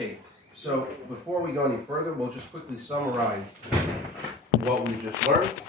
Okay, so before we go any further, we'll just quickly summarize what we just learned.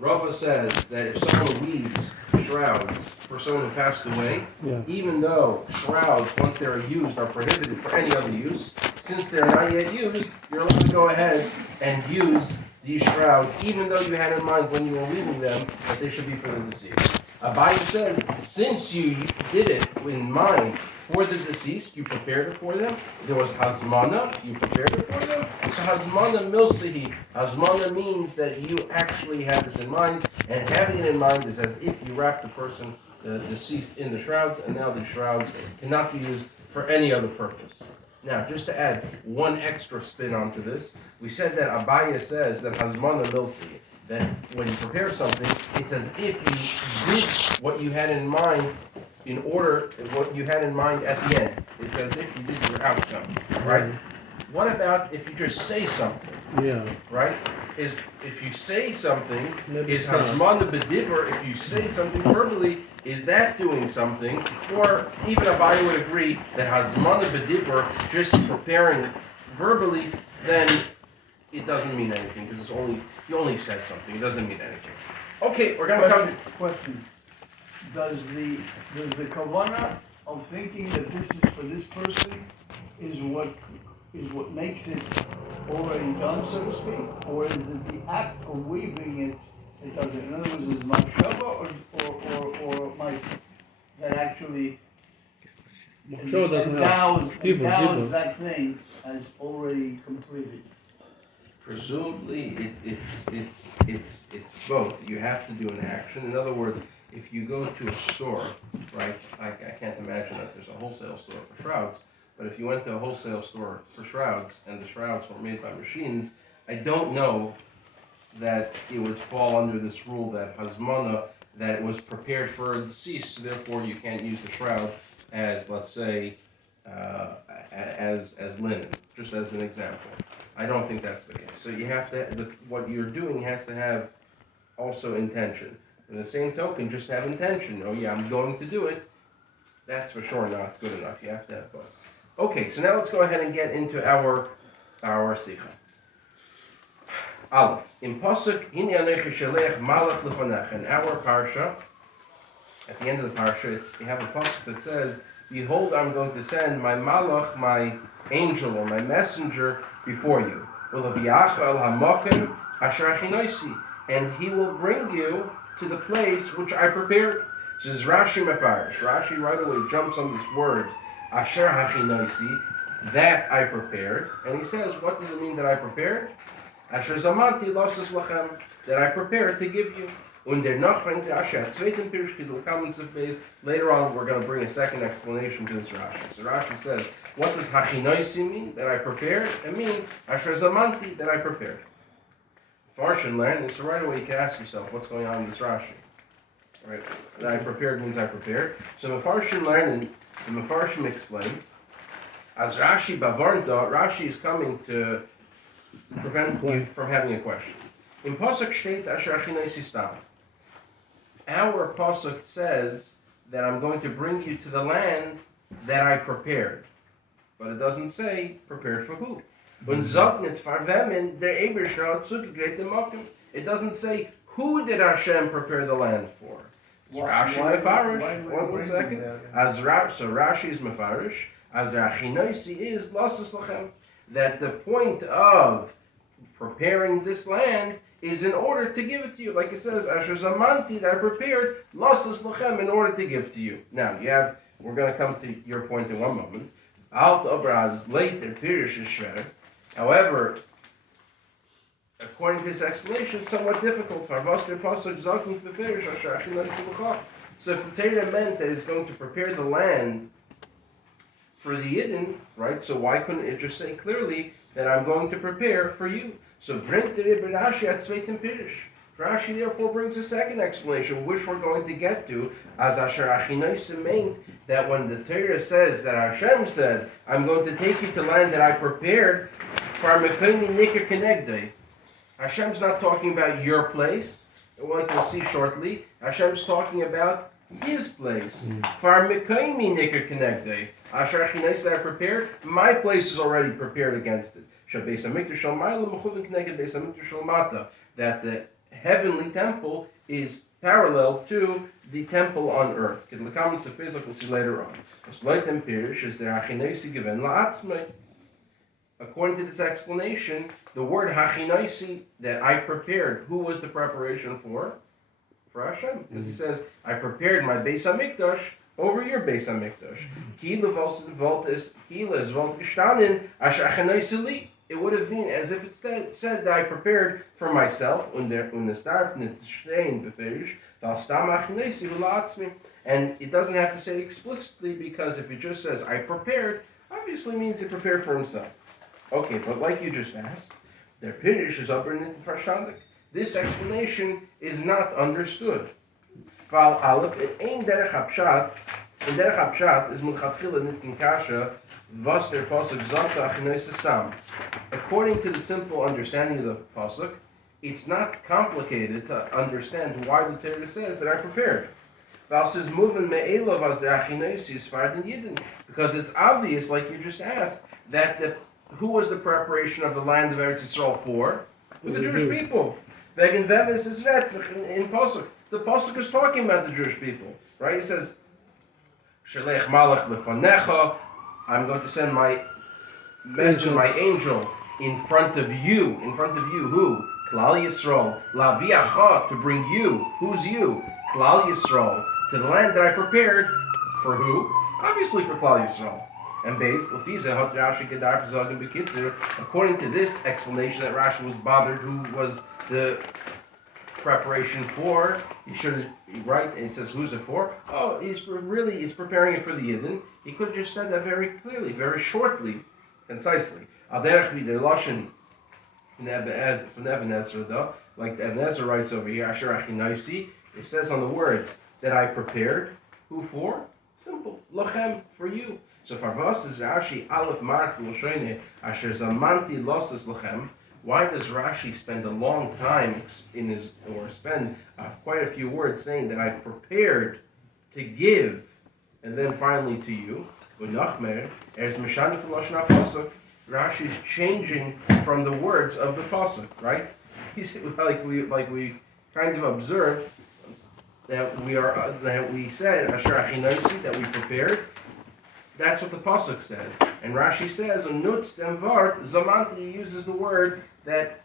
Rava says that if someone weaves shrouds for someone who passed away, even though shrouds, once they're used, are prohibited for any other use, since they're not yet used, you're allowed to go ahead and use these shrouds, even though you had in mind when you were weaving them that they should be for the deceased. Abaye says, since you did it in mind for the deceased, you prepared it for them. There was hazmana, you prepared it for them. So hazmana milsihi. Hazmana means that you actually had this in mind, and having it in mind is as if you wrap the person, the deceased, in the shrouds, and now the shrouds cannot be used for any other purpose. Now, just to add one extra spin onto this, we said that Abaye says that hazmana milsihi, that when you prepare something, it's as if you did what you had in mind in order, what you had in mind at the end. It's as if you did your outcome, right? What about if you just say something? Yeah. Right? Is if you say something, is hazmana b'divar, if you say something verbally, is that doing something? Or even Abaye would agree that hazmana b'divar, just preparing verbally, then it doesn't mean anything, because it's only, you only said something, it doesn't mean anything. Okay, we're gonna come. Question. Does the kavanah of thinking that this is for this person is what makes it already done, so to speak, or is it the act of weaving it that does it? In other words, is it machshava or mice that actually endows that thing as already completed? Presumably, it's both. You have to do an action. In other words, if you go to a store, right? I can't imagine that there's a wholesale store for shrouds, but if you went to a wholesale store for shrouds and the shrouds were made by machines, I don't know that it would fall under this rule that hazmana, that it was prepared for a deceased, so therefore you can't use the shroud as, let's say, as linen, just as an example. I don't think that's the case. So you have to, what you're doing has to have also intention. In the same token, just have intention. Oh yeah, I'm going to do it. That's for sure not good enough. You have to have both. Okay, so now let's go ahead and get into our siha. Aleph. In pasuk hini anechi shelech malach lefanach. In our parsha, at the end of the parsha, you have a pasuk that says, "Behold, I'm going to send my malach, my angel or my messenger, before you. And he will bring you to the place which I prepared." So this is Rashi Mefarish. Rashi right away jumps on these words, Asher hachinoisi, that I prepared. And he says, what does it mean that I prepared? Asher zamanti losses lachem, that I prepared to give you. Later on, we're going to bring a second explanation to this Rashi. So Rashi says, what does hachinoisi mean, that I prepared? It means Asher zamanti, that I prepared. Farshin learn, so right away you can ask yourself, what's going on in this Rashi? Right? That I prepared means I prepared. So Mefarshim learn, and the Mefarshim explain, as Rashi Bavarda, Rashi is coming to prevent you from having a question. In Pasuk Shteit Asher Achinoisi Stam. Our Pasuk says that I'm going to bring you to the land that I prepared. But it doesn't say prepared for who. It doesn't say who did Hashem prepare the land for. Rashi Mefarish. One second. So Rashi is Mefarish. As Achinoisi is Lassus Lachem. That the point of preparing this land is in order to give it to you. Like it says, Asher Zamanti, that I prepared Lassus Lachem, in order to give to you. Now we're going to come to your point in one moment. Alt Obraz later Pirish is shredder. However, according to this explanation, it's somewhat difficult. So if the Torah meant that it's going to prepare the land for the Yidden, right? So why couldn't it just say clearly that I'm going to prepare for you? So Rashi therefore brings a second explanation, which we're going to get to, as Asher Achinoisi meant that when the Torah says that Hashem said, I'm going to take you to land that I prepared for Mekoni Nikir Kenegdei. Hashem's not talking about your place, like we'll see shortly. Hashem's talking about his place. Far mekaimi nicker connecte. Asher achinoisi that I prepared, my place is already prepared against it. Shabeis hamikdash shel ma'ala mechuvin connected beis hamikdash shel mata. That the heavenly temple is parallel to the temple on earth. The comments of Pesach we'll see later on. Is there according to this explanation, the word hachinoisi that I prepared, who was the preparation for? For Hashem. Because he says, I prepared my Beis HaMikdash over your Beis HaMikdash. It would have been as if it said that I prepared for myself, and it doesn't have to say it explicitly, because if it just says I prepared, obviously means he prepared for himself. Okay, but like you just asked, their Pirish is up in Verstandig. This explanation is not understood. Val Aleph, in derech hapshat, is mulchatchila nitkin kasha, was der pasuk zanta achinois stam. According to the simple understanding of the pasuk, it's not complicated to understand why the Torah says that I prepared. Val says moving me'ela was der achinois is farden yidden, because it's obvious, like you just asked, that who was the preparation of the land of Eretz Yisrael for? For the Jewish people. Wegen wem is es in pasuk? The pasuk is talking about the Jewish people, right? He says, "Shelech malach lefanecha." I'm going to send my messenger, my angel, in front of you. In front of you, who? Klal Yisrael. Laviacha, to bring you. Who's you? Klal Yisrael, to the land that I prepared for who? Obviously for Klal Yisrael. And based, according to this explanation that Rashi was bothered, who was the preparation for, he should right, and he says, who's it for? Oh, he's preparing it for the Yidden. He could have just said that very clearly, very shortly, concisely. Like the Ibn Ezra writes over here, Asher Achinaisi, it says on the words that I prepared, who for? Simple, lochem, for you. So Farvas is Rashi Aleph Mark L'Shoine Asher Zamanti Losses Lachem. Why does Rashi spend a long time spend quite a few words saying that I've prepared to give, and then finally to you? Nachmer as Meshani from Lashon Pasuk. Rashi's changing from the words of the pasuk, right? He's like we kind of observed that we said Asher Achinoisi, that we prepared. That's what the pasuk says, and Rashi says "Nutz dem Vart Zamanti." Uses the word that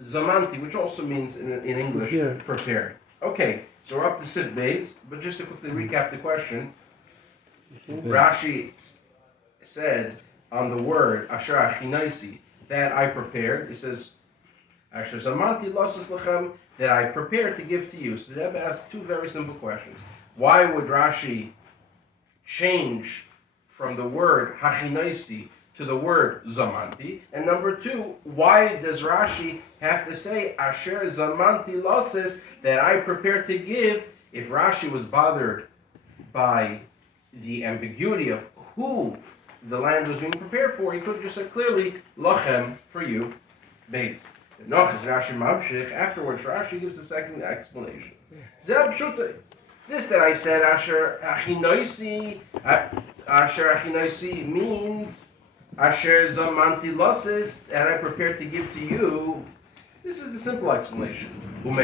Zamanti, which also means in English prepared. Okay, so we're up to Siv Beis, but just to quickly recap the question, Rashi said on the word Asher Achinoisi that I prepared. It says Asher Zamanti Losses Lachem, that I prepared to give to you. So the Rebbe asked two very simple questions. Why would Rashi change from the word hachinoisi to the word zamanti? And number two, why does Rashi have to say asher zamanti losses, that I prepared to give? If Rashi was bothered by the ambiguity of who the land was being prepared for, he could have just said clearly lochem, for you, base. Afterwards, Rashi gives a second explanation. This that I said, Asher Achinoisi means Asher Zamanti Losses, that I prepared to give to you. This is the simple explanation. But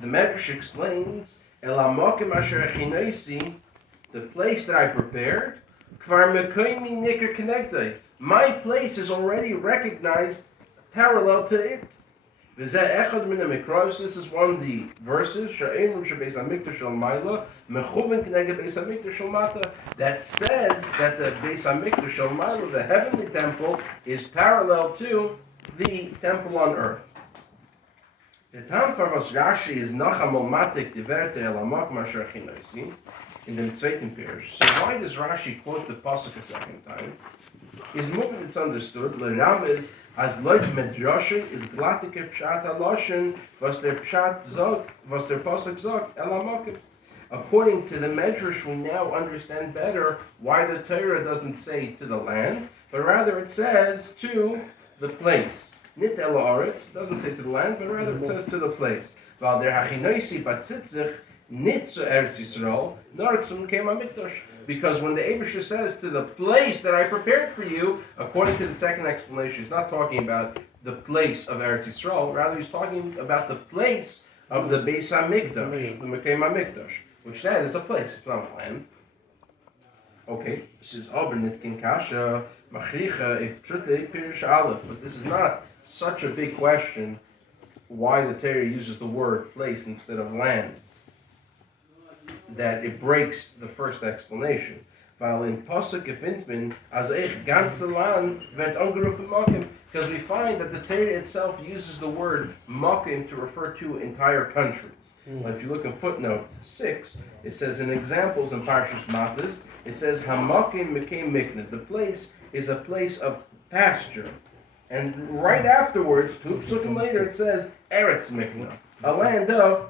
the Medrash explains, Elamokim Asher Achinoisi, the place that I prepared, Kvar Mekoimi Nicker Connected. My place is already recognized parallel to it. This is one of the verses that says that the Beis Hamikdash Shel Maila, the heavenly temple, is parallel to the temple on earth. The time for Rashi is Nachamomatik Diverte Elamak Masher Chinoisi in the Zweiten Pirish. So why does Rashi quote the pasuk a second time? His movement, it's understood. L'ram is as Leut Medrashin is glattike pshat haloshin was der pshat zog was der pasuk zog elamokim. According to the Medrash, we now understand better why the Torah doesn't say to the land, but rather it says to the place. Nit el haaretz, doesn't say to the land, but rather it says to the place. Val der hachinoisi batzitzich nit zu Eretz Yisrael, nor zum Mekem HaMikdash. Because when the Eibusher says to the place that I prepared for you, according to the second explanation, he's not talking about the place of Eretz Yisrael, rather he's talking about the place of the Beis HaMikdash, the Mekem HaMikdash, which that is a place, it's not a land. Okay, this is aber nit kin kasha machricha if pshute pirish aleph, but this is not such a big question why the Torah uses the word place instead of land, that it breaks the first explanation. Weil in Pasuk gefindt man, as ich ganze Land wird angerufen Makim, because we find that the Torah itself uses the word Makim to refer to entire countries. If you look in footnote 6, it says in examples in Parshas Matas, it says Hamakim Mekem Mikneh. The place is a place of pasture. And right afterwards, 2 psukim later, it says Eretz Mikneh, a land of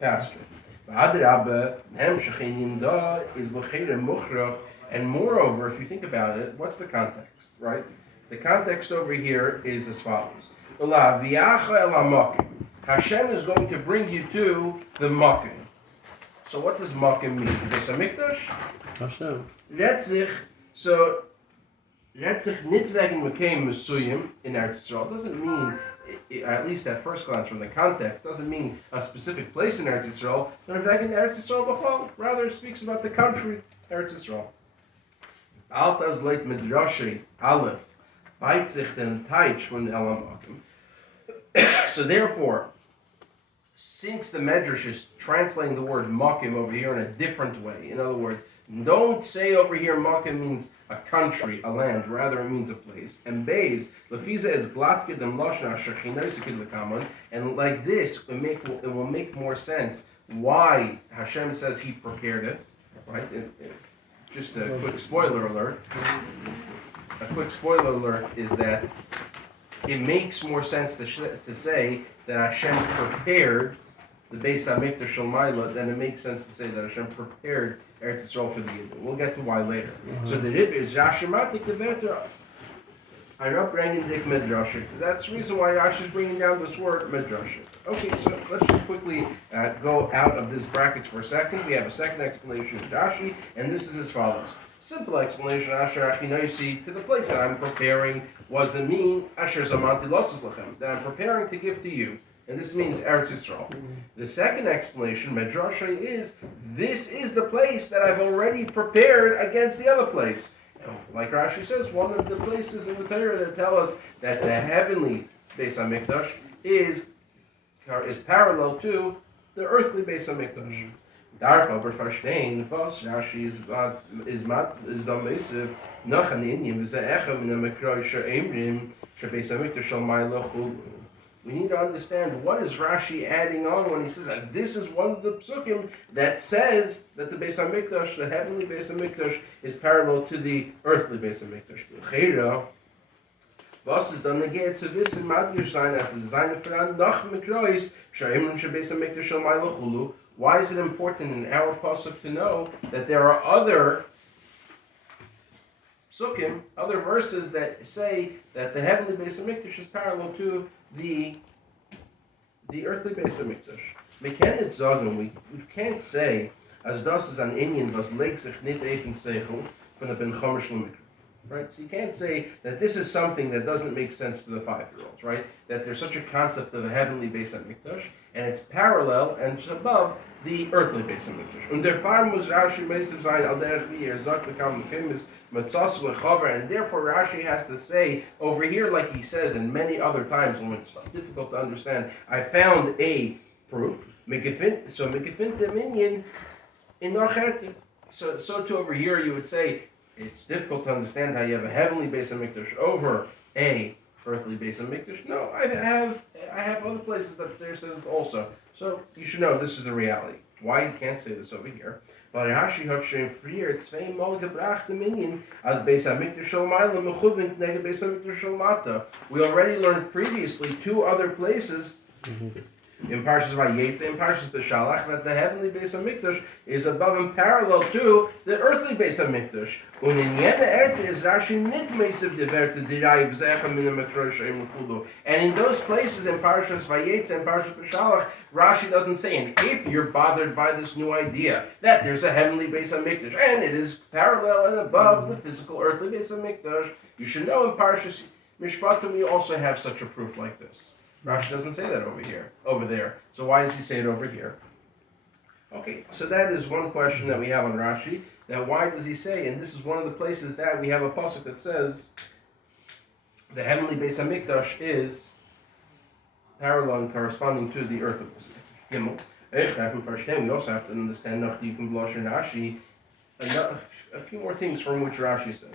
pasture. And moreover, if you think about it, what's the context, right? The context over here is as follows. Hashem is going to bring you to the Makim. So what does Makim mean? Beis HaMikdash? Hashem. So Retzich nit wegen Mekem Mesuyim in Eretz Yisrael doesn't mean, at least at first glance from the context, doesn't mean a specific place in Eretz Yisrael, nor wegen Eretz Yisrael b'chol. Rather, it speaks about the country, Eretz Yisrael. Altas leit midrashi aleph beit sich den Teich von Elam Makim. So therefore, since the Medrash is translating the word Makim over here in a different way, in other words, don't say over here Makim means a country, a land, rather it means a place. And Beis, Lefiza is glatkid and lashna shechinah sekid lekaman, and like this, it will make more sense why Hashem says He prepared it, right? Just a quick spoiler alert. A quick spoiler alert is that it makes more sense to say that Hashem prepared the Beis HaMikdash Shalmaila than it makes sense to say that Hashem prepared Eretz Yisrael for the Yidden. We'll get to why later. So the Rib is Rashimatik the Veter. I'm not bringing Dik Midrashik. That's the reason why Rashi is bringing down this word Midrashik. Okay, so let's just quickly go out of this brackets for a second. We have a second explanation of Rashi, and this is as follows. Simple explanation, Asher Achinoisi, to the place that I'm preparing, was the mean, Asher Zamanti Losses Lachem, that I'm preparing to give to you. And this means Eretz Yisrael. The second explanation, Medrasha, is this is the place that I've already prepared against the other place. Like Rashi says, one of the places in the Torah that tell us that the heavenly Beis HaMikdash is parallel to the earthly Beis HaMikdash. Darf aber verstehen, was Rashi is damesiv nach an Indian is echem in the Mekrosher Emrim Beis HaMikdash al Ma'ilachul. We need to understand what is Rashi adding on when he says that this is one of the psukim that says that the Beis HaMikdash, the heavenly Beis HaMikdash, is parallel to the earthly Beis HaMikdash. Chera, was ist dann geht zu wissen, Madgish sein, as es seine Veran nach Mikrois, Shaimim Beis HaMikdash al Ma'ilachulu. Why is it important in our pasuk to know that there are other psukim, other verses that say that the heavenly Beis HaMikdash is parallel to the earthly Beis HaMikdash? We can't say as das is an Indian was legt sich nicht even seichel von der Ben Chomish Lemikra. Right? So you can't say that this is something that doesn't make sense to the 5-year-olds, right? That there's such a concept of a heavenly Beis HaMikdash, and it's parallel and it's above the earthly Beis HaMikdash. Und der Farm muss Rashi meisiv sein, al derech wie sagt, bekam Mekemis, Matzas lechaver, and therefore Rashi has to say over here, like he says in many other times when it's difficult to understand, I found a proof. So Mekefint the minion in crrct. So too over here you would say, it's difficult to understand how you have a heavenly Beis HaMikdash over a earthly Beis HaMikdash. No, I have other places that there says also. So you should know this is the reality. Why you can't say this over here? But Rashi hat schon früher zwei Mal gebracht im Minion as Beis HaMikdash shel Ma'ala mechuvin nege Beis HaMikdash shel Mata. We already learned previously 2 other places In Parshas Vayetze, in Parshas Beshalach, that the heavenly Beis Hamikdash is above and parallel to the earthly Beis Hamikdash. Und in jene Erte is Rashi nicht meisiv diverte dirayv zecha min ha-mekroi she'im l'chudu. And in those places, in Parshas Vayetze and Parshas Beshalach, Rashi doesn't say, and if you're bothered by this new idea that there's a heavenly Beis Hamikdash and it is parallel and above the physical earthly Beis Hamikdash, you should know in Parshas Mishpatim we also have such a proof like this. Rashi doesn't say that over there. So why does he say it over here? Okay, so that is one question that we have on Rashi. That why does he say, and this is one of the places that we have a pasuk that says the heavenly Beis Hamikdash is parallel and corresponding to the earthly Beis Hamikdash. We also have to understand nach die Rashi a few more things from which Rashi says.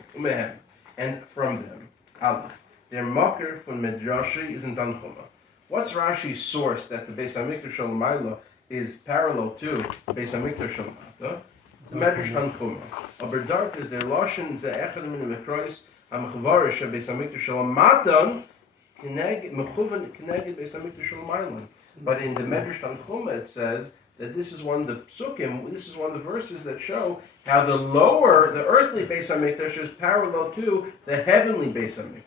And from them. Aleph. Der Makar von Medrashi is in Tanchuma. What's Rashi's source that the Beis Hamikdash Shalamayla is parallel to Beis Hamikdash Shalamata? The Medrash Tanchuma. Aber dort is der Lashon ze echad min ha-mekrois ha-mechvarish ha-Beis Hamikdash Shalamata mechuvan keneged Beis Hamikdash Shalamayla. But in the Medrash Tanchuma it says that this is one of the psukim, this is one of the verses that show how the earthly Beis Hamikdash is parallel to the heavenly Beis Hamikdash.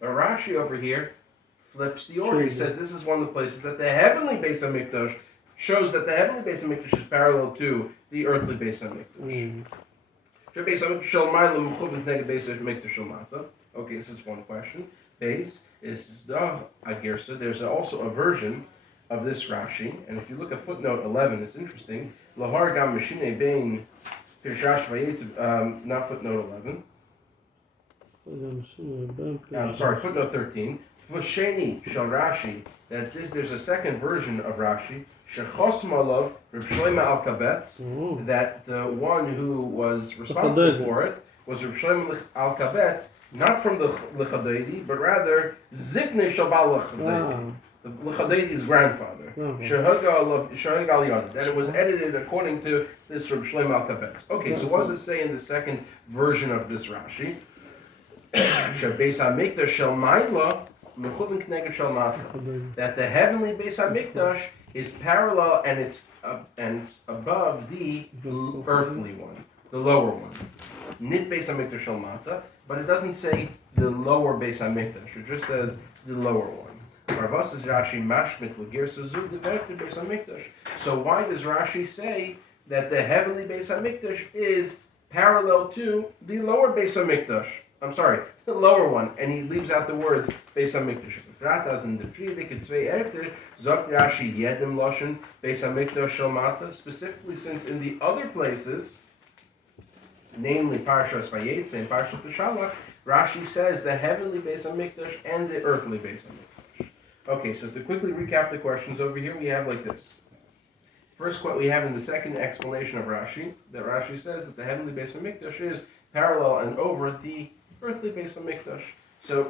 But Rashi over here flips the order. He says this is one of the places that the heavenly Beis Hamikdash shows that the heavenly Beis Hamikdash is parallel to the earthly Beis Hamikdash. Okay, so it's one question. Beis is the Agirsa. There's also a version of this Rashi, and if you look at footnote 11, it's interesting. Lahar gam mashine bein pirshash vayetz, not footnote 11. I'm sorry, footnote 13. V'sheni shel Rashi, that there's a second version of Rashi, shechos malav Reb Shlomo Alkabetz, that the one who was responsible for it was Reb Shlomo Alkabetz, not from the L'chadaydi, but rather Ziknei shel Bal L'chadaydi, the L'chadaydi's grandfather, Shehag al-Yad, that it was edited according to this Reb Shlomo Alkabetz. Okay, so what does it say in the second version of this Rashi? Beis Hamikdash shel Mayla mechuvan keneged shel Mata, that the heavenly Beis Hamikdash is parallel and it's above the earthly one, the lower one. Nit Beis Hamikdash shel Mata, but it doesn't say the lower Beis Hamikdash. It just says the lower one. Ravas is Rashi mashmit l'girsa zu devekter Beis Hamikdash. So why does Rashi say that the heavenly Beis Hamikdash is parallel to the lower Beis Hamikdash? I'm sorry, the lower one, and he leaves out the words Beis Hamikdash. Specifically, since in the other places, namely Parshas Vayetze and Parshas Beshalach, Rashi says the heavenly Beis Hamikdash and the earthly Beis Hamikdash. Okay, so to quickly recap the questions over here, we have like this. First, we have in the second explanation of Rashi that Rashi says that the heavenly Beis Hamikdash is parallel and over the earthly Beis Hamikdash. So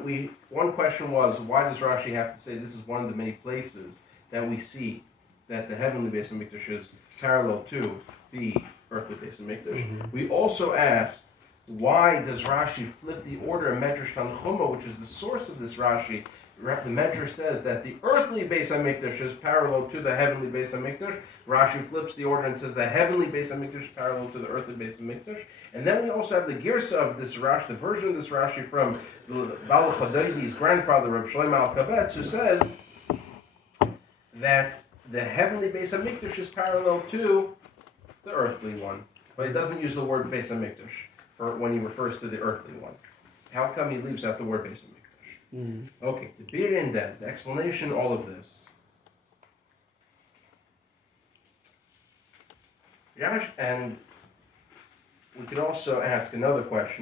one question was, why does Rashi have to say this is one of the many places that we see that the heavenly Beis Hamikdash is parallel to the earthly Beis Hamikdash? We also asked, why does Rashi flip the order in Medrash Tanchuma, which is the source of this Rashi? The Medrash says that the earthly Beis Hamikdash is parallel to the heavenly Beis Hamikdash. Rashi flips the order and says the heavenly Beis Hamikdash is parallel to the earthly Beis Hamikdash. And then we also have the girsa of this Rashi, the version of this Rashi from Bal Chadaydi's grandfather, Reb Shlomo Alkabetz, who says that the heavenly Beis Hamikdash is parallel to the earthly one, but it doesn't use the word Beis Hamikdash for when he refers to the earthly one. How come he leaves out the word Beis Hamikdash? Okay, the Bir and then, the explanation, all of this. And we could also ask another question.